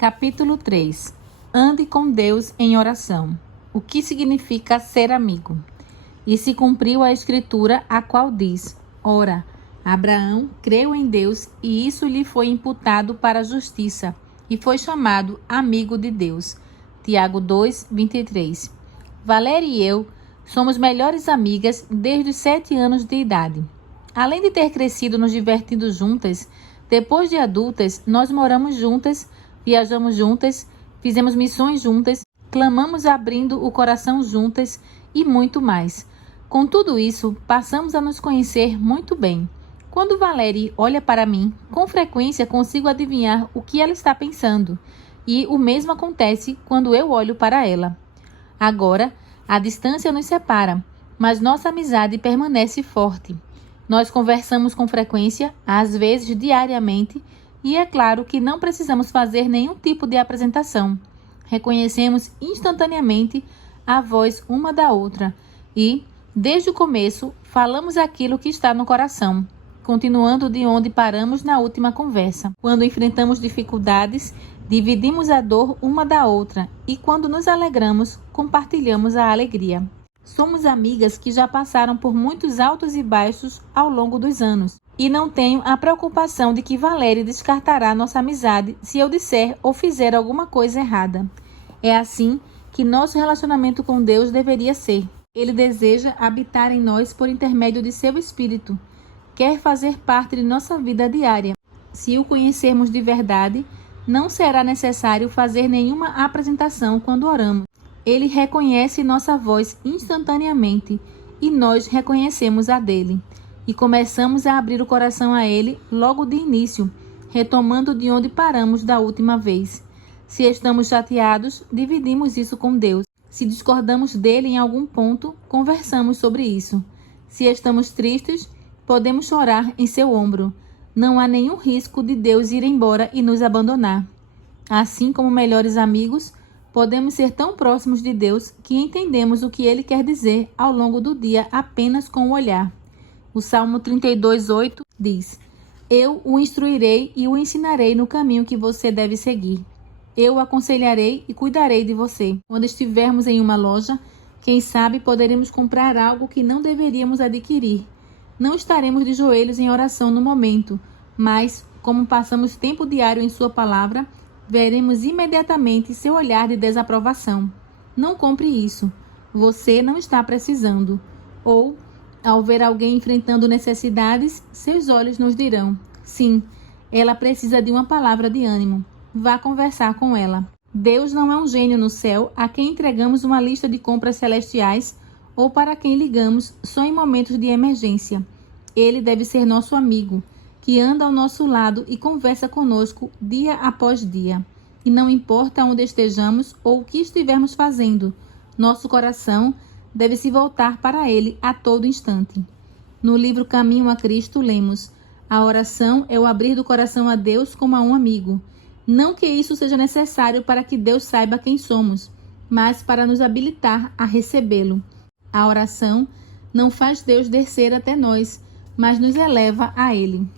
Capítulo 3. Ande com Deus em oração. O que significa ser amigo? E se cumpriu a escritura, a qual diz: Ora, Abraão creu em Deus, e isso lhe foi imputado para a justiça, e foi chamado amigo de Deus. Tiago 2, 23. Valéria e eu somos melhores amigas desde os 7 anos de idade. Além de ter crescido nos divertindo juntas, depois de adultas, nós moramos juntas, viajamos juntas, fizemos missões juntas, clamamos abrindo o coração juntas e muito mais. Com tudo isso, passamos a nos conhecer muito bem. Quando Valéria olha para mim, com frequência consigo adivinhar o que ela está pensando, e o mesmo acontece quando eu olho para ela. Agora, a distância nos separa, mas nossa amizade permanece forte. Nós conversamos com frequência, às vezes diariamente, e é claro que não precisamos fazer nenhum tipo de apresentação. Reconhecemos instantaneamente a voz uma da outra e, desde o começo, falamos aquilo que está no coração, continuando de onde paramos na última conversa. Quando enfrentamos dificuldades, dividimos a dor uma da outra e, quando nos alegramos, compartilhamos a alegria. Somos amigas que já passaram por muitos altos e baixos ao longo dos anos. E não tenho a preocupação de que Valéria descartará nossa amizade se eu disser ou fizer alguma coisa errada. É assim que nosso relacionamento com Deus deveria ser. Ele deseja habitar em nós por intermédio de seu Espírito. Quer fazer parte de nossa vida diária. Se o conhecermos de verdade, não será necessário fazer nenhuma apresentação quando oramos. Ele reconhece nossa voz instantaneamente e nós reconhecemos a dele. E começamos a abrir o coração a ele logo de início, retomando de onde paramos da última vez. Se estamos chateados, dividimos isso com Deus. Se discordamos dele em algum ponto, conversamos sobre isso. Se estamos tristes, podemos chorar em seu ombro. Não há nenhum risco de Deus ir embora e nos abandonar. Assim como melhores amigos, podemos ser tão próximos de Deus que entendemos o que ele quer dizer ao longo do dia apenas com o olhar. O Salmo 32:8 diz: Eu o instruirei e o ensinarei no caminho que você deve seguir. Eu o aconselharei e cuidarei de você. Quando estivermos em uma loja, quem sabe poderemos comprar algo que não deveríamos adquirir. Não estaremos de joelhos em oração no momento, mas, como passamos tempo diário em sua palavra, veremos imediatamente seu olhar de desaprovação. Não compre isso. Você não está precisando. Ou, ao ver alguém enfrentando necessidades, seus olhos nos dirão: sim, ela precisa de uma palavra de ânimo. Vá conversar com ela. Deus não é um gênio no céu a quem entregamos uma lista de compras celestiais ou para quem ligamos só em momentos de emergência. Ele deve ser nosso amigo, que anda ao nosso lado e conversa conosco dia após dia. E não importa onde estejamos ou o que estivermos fazendo, nosso coração deve se voltar para ele a todo instante. No livro Caminho a Cristo, lemos: a oração é o abrir do coração a Deus como a um amigo. Não que isso seja necessário para que Deus saiba quem somos, mas para nos habilitar a recebê-lo. A oração não faz Deus descer até nós, mas nos eleva a ele.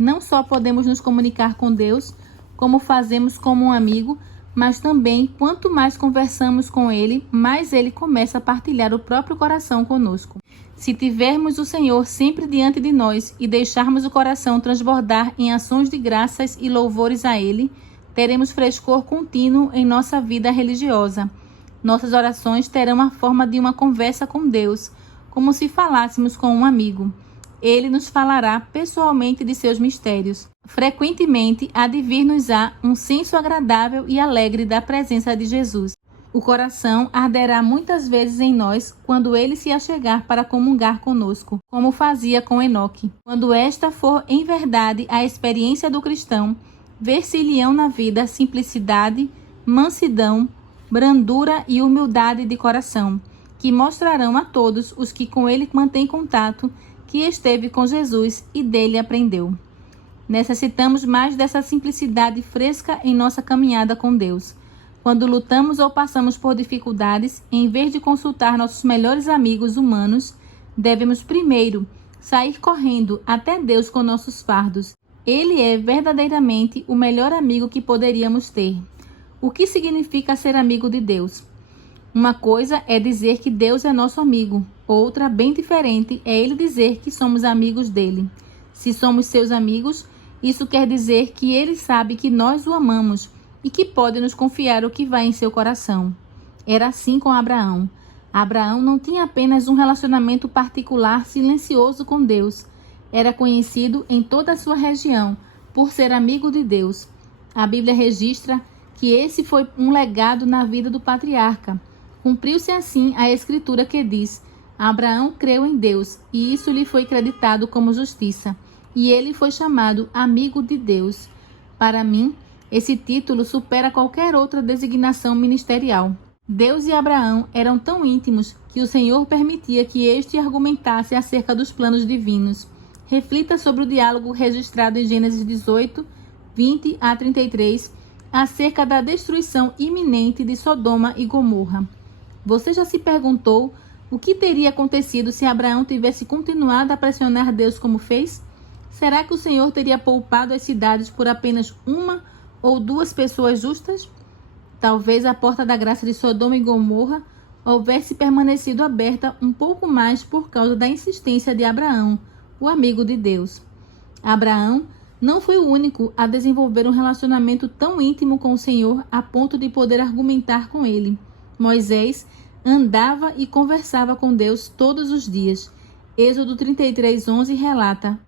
Não só podemos nos comunicar com Deus, como fazemos como um amigo, mas também, quanto mais conversamos com ele, mais ele começa a partilhar o próprio coração conosco. Se tivermos o Senhor sempre diante de nós e deixarmos o coração transbordar em ações de graças e louvores a ele, teremos frescor contínuo em nossa vida religiosa. Nossas orações terão a forma de uma conversa com Deus, como se falássemos com um amigo. Ele nos falará pessoalmente de seus mistérios. Frequentemente há de vir-nos-á um senso agradável e alegre da presença de Jesus. O coração arderá muitas vezes em nós quando ele se achegar para comungar conosco, como fazia com Enoque. Quando esta for em verdade a experiência do cristão, ver-se-lhe-ão na vida simplicidade, mansidão, brandura e humildade de coração, que mostrarão a todos os que com ele mantêm contato que esteve com Jesus e dele aprendeu. Necessitamos mais dessa simplicidade fresca em nossa caminhada com Deus. Quando lutamos ou passamos por dificuldades, em vez de consultar nossos melhores amigos humanos, devemos primeiro sair correndo até Deus com nossos fardos. Ele é verdadeiramente o melhor amigo que poderíamos ter. O que significa ser amigo de Deus? Uma coisa é dizer que Deus é nosso amigo, outra, bem diferente, é ele dizer que somos amigos dele. Se somos seus amigos, isso quer dizer que ele sabe que nós o amamos e que pode nos confiar o que vai em seu coração. Era assim com Abraão. Abraão não tinha apenas um relacionamento particular silencioso com Deus. Era conhecido em toda a sua região por ser amigo de Deus. A Bíblia registra que esse foi um legado na vida do patriarca. Cumpriu-se assim a escritura que diz: Abraão creu em Deus, e isso lhe foi creditado como justiça, e ele foi chamado amigo de Deus. Para mim, esse título supera qualquer outra designação ministerial. Deus e Abraão eram tão íntimos que o Senhor permitia que este argumentasse acerca dos planos divinos. Reflita sobre o diálogo registrado em Gênesis 18, 20 a 33, acerca da destruição iminente de Sodoma e Gomorra. Você já se perguntou o que teria acontecido se Abraão tivesse continuado a pressionar Deus como fez? Será que o Senhor teria poupado as cidades por apenas uma ou duas pessoas justas? Talvez a porta da graça de Sodoma e Gomorra houvesse permanecido aberta um pouco mais por causa da insistência de Abraão, o amigo de Deus. Abraão não foi o único a desenvolver um relacionamento tão íntimo com o Senhor a ponto de poder argumentar com ele. Moisés andava e conversava com Deus todos os dias. Êxodo 33:11 relata: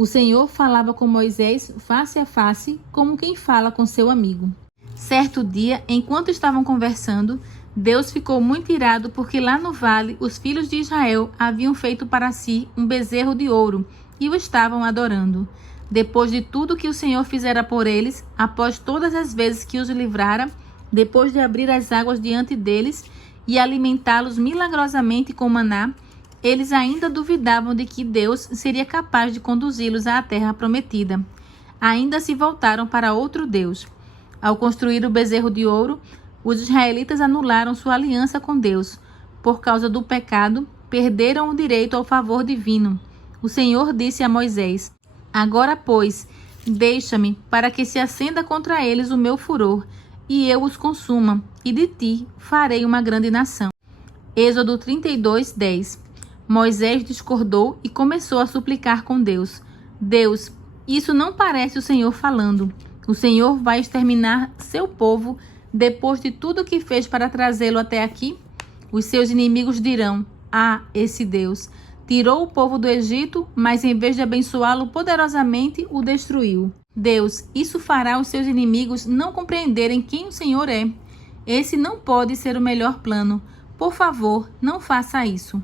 o Senhor falava com Moisés face a face, como quem fala com seu amigo. Certo dia, enquanto estavam conversando, Deus ficou muito irado porque lá no vale os filhos de Israel haviam feito para si um bezerro de ouro e o estavam adorando. Depois de tudo que o Senhor fizera por eles, após todas as vezes que os livrara, depois de abrir as águas diante deles e alimentá-los milagrosamente com maná, eles ainda duvidavam de que Deus seria capaz de conduzi-los à terra prometida. Ainda se voltaram para outro Deus. Ao construir o bezerro de ouro, os israelitas anularam sua aliança com Deus. Por causa do pecado, perderam o direito ao favor divino. O Senhor disse a Moisés: agora, pois, deixa-me para que se acenda contra eles o meu furor, e eu os consuma, e de ti farei uma grande nação. Êxodo 32:10. Moisés discordou e começou a suplicar com Deus: Deus, isso não parece o Senhor falando. O Senhor vai exterminar seu povo depois de tudo que fez para trazê-lo até aqui? Os seus inimigos dirão: ah, esse Deus tirou o povo do Egito, mas em vez de abençoá-lo poderosamente, o destruiu. Deus, isso fará os seus inimigos não compreenderem quem o Senhor é. Esse não pode ser o melhor plano. Por favor, não faça isso.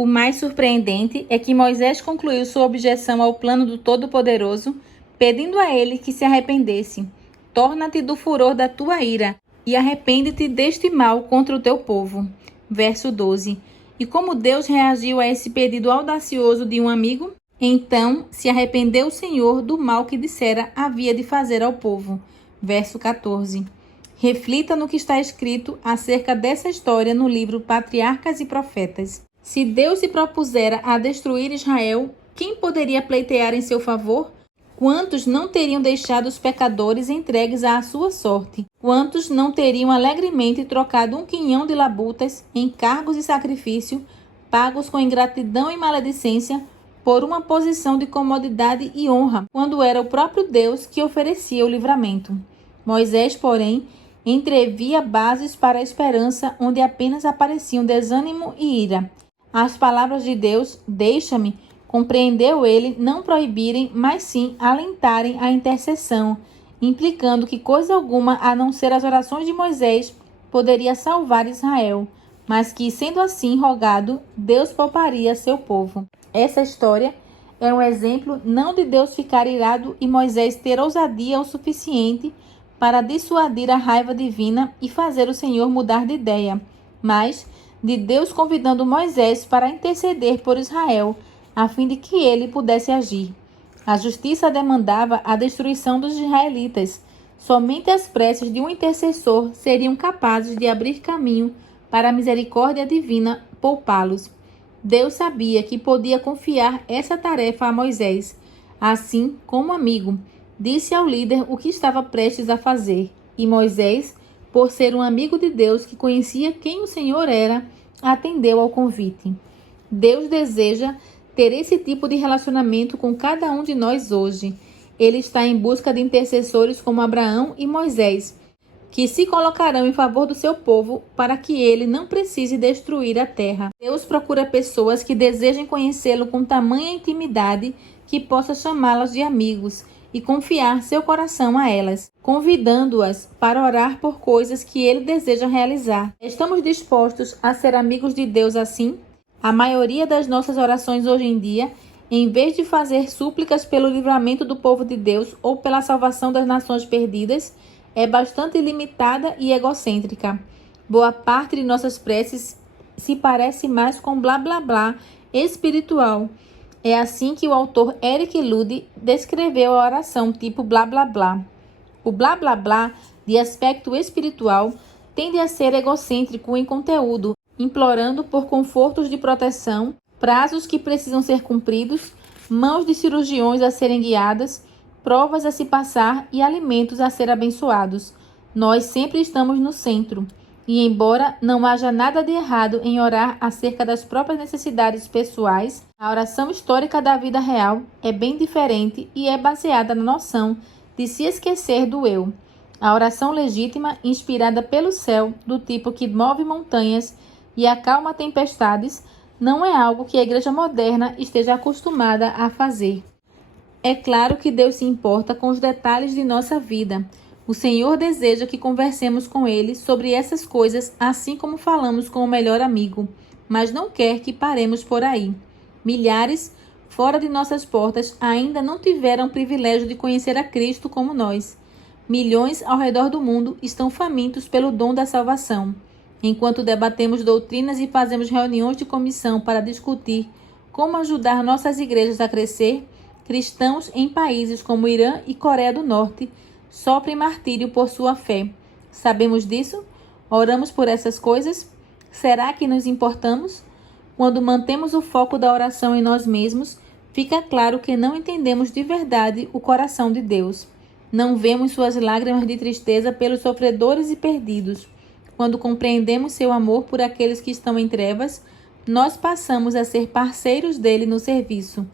O mais surpreendente é que Moisés concluiu sua objeção ao plano do Todo-Poderoso, pedindo a ele que se arrependesse. Torna-te do furor da tua ira e arrepende-te deste mal contra o teu povo. Verso 12. E como Deus reagiu a esse pedido audacioso de um amigo? Então se arrependeu o Senhor do mal que dissera havia de fazer ao povo. Verso 14. Reflita no que está escrito acerca dessa história no livro Patriarcas e Profetas. Se Deus se propusera a destruir Israel, quem poderia pleitear em seu favor? Quantos não teriam deixado os pecadores entregues à sua sorte? Quantos não teriam alegremente trocado um quinhão de labutas, encargos e sacrifício, pagos com ingratidão e maledicência, por uma posição de comodidade e honra, quando era o próprio Deus que oferecia o livramento? Moisés, porém, entrevia bases para a esperança onde apenas apareciam desânimo e ira. As palavras de Deus, deixa-me, compreendeu ele não proibirem, mas sim alentarem a intercessão, implicando que coisa alguma a não ser as orações de Moisés poderia salvar Israel, mas que, sendo assim rogado, Deus pouparia seu povo. Essa história é um exemplo não de Deus ficar irado e Moisés ter ousadia o suficiente para dissuadir a raiva divina e fazer o Senhor mudar de ideia, mas de Deus convidando Moisés para interceder por Israel, a fim de que ele pudesse agir. A justiça demandava a destruição dos israelitas. Somente as preces de um intercessor seriam capazes de abrir caminho para a misericórdia divina poupá-los. Deus sabia que podia confiar essa tarefa a Moisés. Assim, como amigo, disse ao líder o que estava prestes a fazer, e Moisés por ser um amigo de Deus que conhecia quem o Senhor era, atendeu ao convite. Deus deseja ter esse tipo de relacionamento com cada um de nós hoje. Ele está em busca de intercessores como Abraão e Moisés, que se colocarão em favor do seu povo para que ele não precise destruir a terra. Deus procura pessoas que desejem conhecê-lo com tamanha intimidade que possa chamá-las de amigos e confiar seu coração a elas, convidando-as para orar por coisas que ele deseja realizar. Estamos dispostos a ser amigos de Deus assim? A maioria das nossas orações hoje em dia, em vez de fazer súplicas pelo livramento do povo de Deus ou pela salvação das nações perdidas, é bastante limitada e egocêntrica. Boa parte de nossas preces se parece mais com blá blá blá espiritual. É assim que o autor Eric Ludy descreveu a oração tipo blá blá blá. O blá blá blá, de aspecto espiritual, tende a ser egocêntrico em conteúdo, implorando por confortos de proteção, prazos que precisam ser cumpridos, mãos de cirurgiões a serem guiadas, provas a se passar e alimentos a ser abençoados. Nós sempre estamos no centro. E embora não haja nada de errado em orar acerca das próprias necessidades pessoais, a oração histórica da vida real é bem diferente e é baseada na noção de se esquecer do eu. A oração legítima, inspirada pelo céu, do tipo que move montanhas e acalma tempestades, não é algo que a igreja moderna esteja acostumada a fazer. É claro que Deus se importa com os detalhes de nossa vida. O Senhor deseja que conversemos com Ele sobre essas coisas, assim como falamos com o melhor amigo, mas não quer que paremos por aí. Milhares, fora de nossas portas, ainda não tiveram o privilégio de conhecer a Cristo como nós. Milhões ao redor do mundo estão famintos pelo dom da salvação. Enquanto debatemos doutrinas e fazemos reuniões de comissão para discutir como ajudar nossas igrejas a crescer, cristãos em países como Irã e Coreia do Norte sofrem martírio por sua fé. Sabemos disso? Oramos por essas coisas? Será que nos importamos? Quando mantemos o foco da oração em nós mesmos, fica claro que não entendemos de verdade o coração de Deus. Não vemos suas lágrimas de tristeza pelos sofredores e perdidos. Quando compreendemos seu amor por aqueles que estão em trevas, nós passamos a ser parceiros dele no serviço.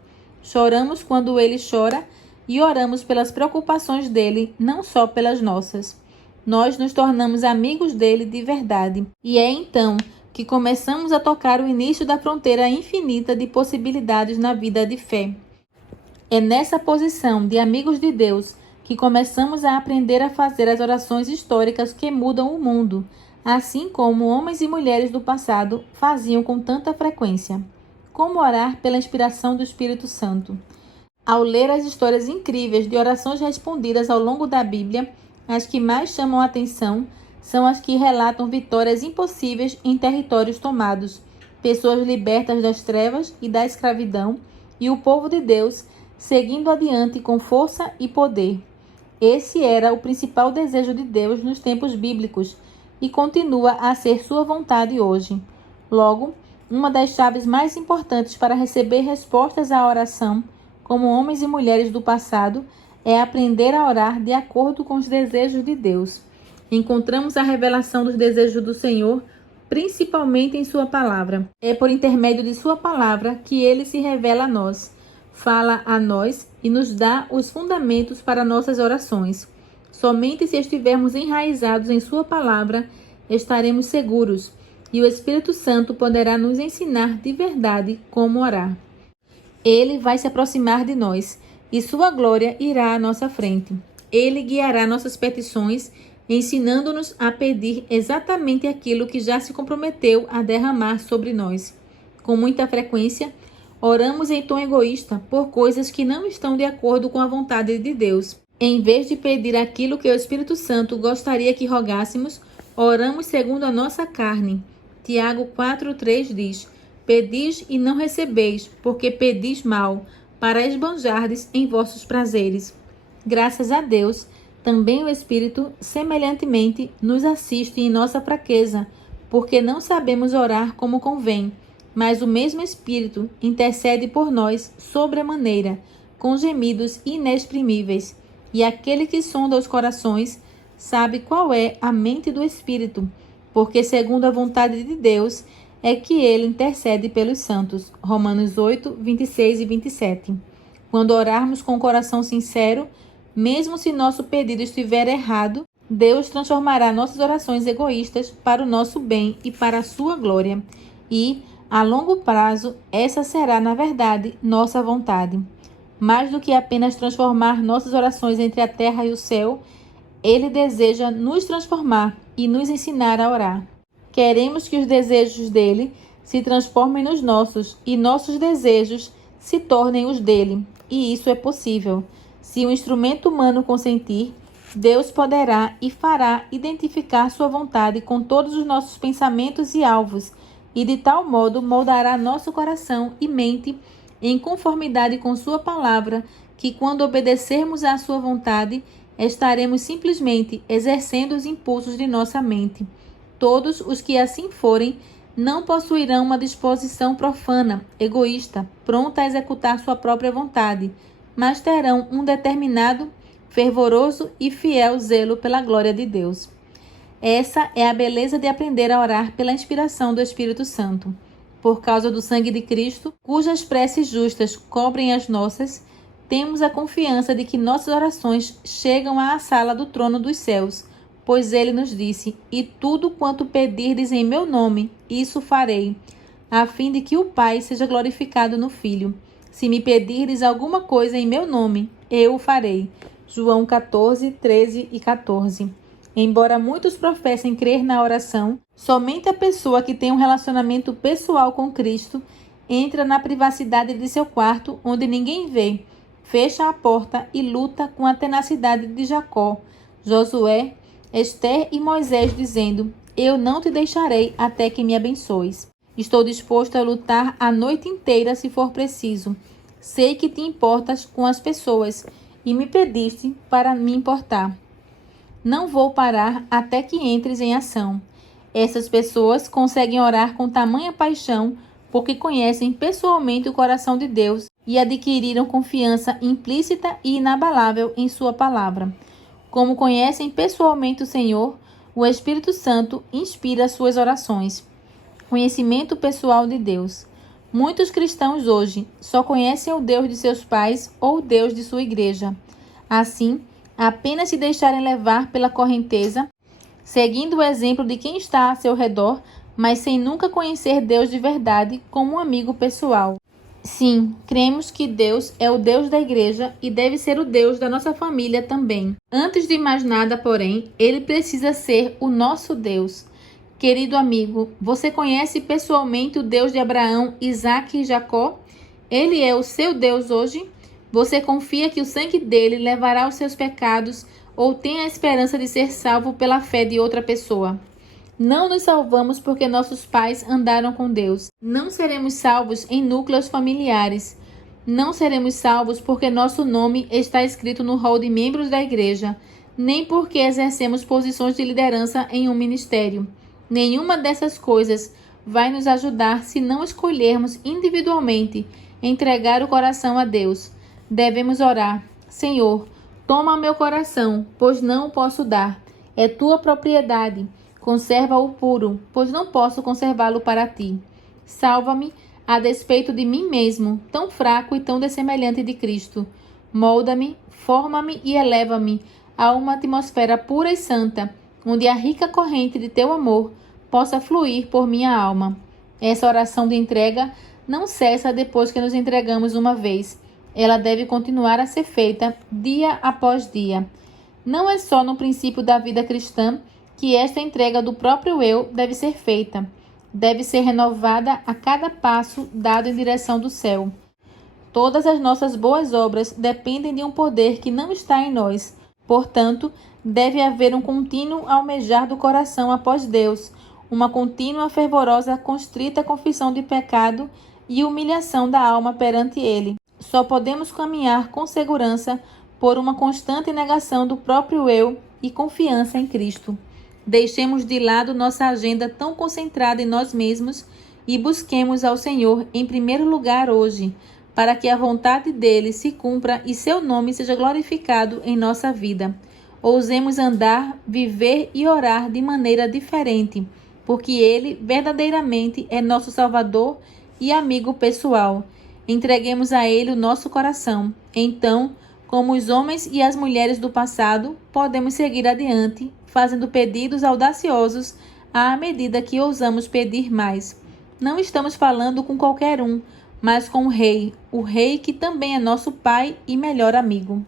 Choramos quando ele chora e oramos pelas preocupações dele, não só pelas nossas. Nós nos tornamos amigos dele de verdade. E é então que começamos a tocar o início da fronteira infinita de possibilidades na vida de fé. É nessa posição de amigos de Deus que começamos a aprender a fazer as orações históricas que mudam o mundo, assim como homens e mulheres do passado faziam com tanta frequência. Como orar pela inspiração do Espírito Santo? Ao ler as histórias incríveis de orações respondidas ao longo da Bíblia, as que mais chamam a atenção são as que relatam vitórias impossíveis em territórios tomados, pessoas libertas das trevas e da escravidão, e o povo de Deus seguindo adiante com força e poder. Esse era o principal desejo de Deus nos tempos bíblicos e continua a ser sua vontade hoje. Logo, uma das chaves mais importantes para receber respostas à oração, como homens e mulheres do passado, é aprender a orar de acordo com os desejos de Deus. Encontramos a revelação dos desejos do Senhor, principalmente em sua palavra. É por intermédio de sua palavra que ele se revela a nós, fala a nós e nos dá os fundamentos para nossas orações. Somente se estivermos enraizados em sua palavra, estaremos seguros, e o Espírito Santo poderá nos ensinar de verdade como orar. Ele vai se aproximar de nós, e sua glória irá à nossa frente. Ele guiará nossas petições, ensinando-nos a pedir exatamente aquilo que já se comprometeu a derramar sobre nós. Com muita frequência, oramos em tom egoísta por coisas que não estão de acordo com a vontade de Deus. Em vez de pedir aquilo que o Espírito Santo gostaria que rogássemos, oramos segundo a nossa carne. Tiago 4,3 diz: Pedis e não recebeis, porque pedis mal, para esbanjardes em vossos prazeres. Graças a Deus, também o Espírito, semelhantemente, nos assiste em nossa fraqueza, porque não sabemos orar como convém, mas o mesmo Espírito intercede por nós sobremaneira, com gemidos inexprimíveis. E aquele que sonda os corações sabe qual é a mente do Espírito, porque segundo a vontade de Deus é que ele intercede pelos santos. Romanos 8, 26 e 27. Quando orarmos com o coração sincero, mesmo se nosso pedido estiver errado, Deus transformará nossas orações egoístas para o nosso bem e para a sua glória. E, a longo prazo, essa será, na verdade, nossa vontade. Mais do que apenas transformar nossas orações entre a terra e o céu, Ele deseja nos transformar e nos ensinar a orar. Queremos que os desejos dele se transformem nos nossos e nossos desejos se tornem os dele. E isso é possível. Se o instrumento humano consentir, Deus poderá e fará identificar sua vontade com todos os nossos pensamentos e alvos, e de tal modo moldará nosso coração e mente em conformidade com sua palavra, que quando obedecermos à sua vontade, estaremos simplesmente exercendo os impulsos de nossa mente. Todos os que assim forem não possuirão uma disposição profana, egoísta, pronta a executar sua própria vontade, mas terão um determinado, fervoroso e fiel zelo pela glória de Deus. Essa é a beleza de aprender a orar pela inspiração do Espírito Santo. Por causa do sangue de Cristo, cujas preces justas cobrem as nossas, temos a confiança de que nossas orações chegam à sala do trono dos céus, pois ele nos disse: "E tudo quanto pedirdes em meu nome, isso farei, a fim de que o Pai seja glorificado no Filho. Se me pedirdes alguma coisa em meu nome, eu o farei." João 14, 13 e 14. Embora muitos professem crer na oração, somente a pessoa que tem um relacionamento pessoal com Cristo entra na privacidade de seu quarto, onde ninguém vê, fecha a porta e luta com a tenacidade de Jacó, Josué, Esther e Moisés, dizendo: "Eu não te deixarei até que me abençoes. Estou disposto a lutar a noite inteira se for preciso. Sei que te importas com as pessoas e me pediste para me importar. Não vou parar até que entres em ação." Essas pessoas conseguem orar com tamanha paixão porque conhecem pessoalmente o coração de Deus e adquiriram confiança implícita e inabalável em sua palavra. Como conhecem pessoalmente o Senhor, o Espírito Santo inspira suas orações. Conhecimento pessoal de Deus. Muitos cristãos hoje só conhecem o Deus de seus pais ou o Deus de sua igreja. Assim, apenas se deixarem levar pela correnteza, seguindo o exemplo de quem está a seu redor, mas sem nunca conhecer Deus de verdade como um amigo pessoal. Sim, cremos que Deus é o Deus da igreja e deve ser o Deus da nossa família também. Antes de mais nada, porém, ele precisa ser o nosso Deus. Querido amigo, você conhece pessoalmente o Deus de Abraão, Isaque e Jacó? Ele é o seu Deus hoje? Você confia que o sangue dele levará os seus pecados ou tem a esperança de ser salvo pela fé de outra pessoa? Não nos salvamos porque nossos pais andaram com Deus. Não seremos salvos em núcleos familiares. Não seremos salvos porque nosso nome está escrito no rol de membros da igreja, nem porque exercemos posições de liderança em um ministério. Nenhuma dessas coisas vai nos ajudar se não escolhermos individualmente entregar o coração a Deus. Devemos orar: "Senhor, toma meu coração, pois não o posso dar. É tua propriedade. Conserva-o puro, pois não posso conservá-lo para ti. Salva-me a despeito de mim mesmo, tão fraco e tão dessemelhante de Cristo. Molda-me, forma-me e eleva-me a uma atmosfera pura e santa, onde a rica corrente de teu amor possa fluir por minha alma." Essa oração de entrega não cessa depois que nos entregamos uma vez. Ela deve continuar a ser feita dia após dia. Não é só no princípio da vida cristã que esta entrega do próprio eu deve ser feita. Deve ser renovada a cada passo dado em direção do céu. Todas as nossas boas obras dependem de um poder que não está em nós. Portanto, deve haver um contínuo almejar do coração após Deus, uma contínua, fervorosa, constrita confissão de pecado e humilhação da alma perante Ele. Só podemos caminhar com segurança por uma constante negação do próprio eu e confiança em Cristo. Deixemos de lado nossa agenda tão concentrada em nós mesmos e busquemos ao Senhor em primeiro lugar hoje, para que a vontade dele se cumpra e seu nome seja glorificado em nossa vida. ousemos andar, viver e orar de maneira diferente, porque Ele verdadeiramente é nosso Salvador e amigo pessoal. Entreguemos a Ele o nosso coração. Então, como os homens e as mulheres do passado, podemos seguir adiante, fazendo pedidos audaciosos à medida que ousamos pedir mais. Não estamos falando com qualquer um, mas com o Rei que também é nosso Pai e melhor amigo.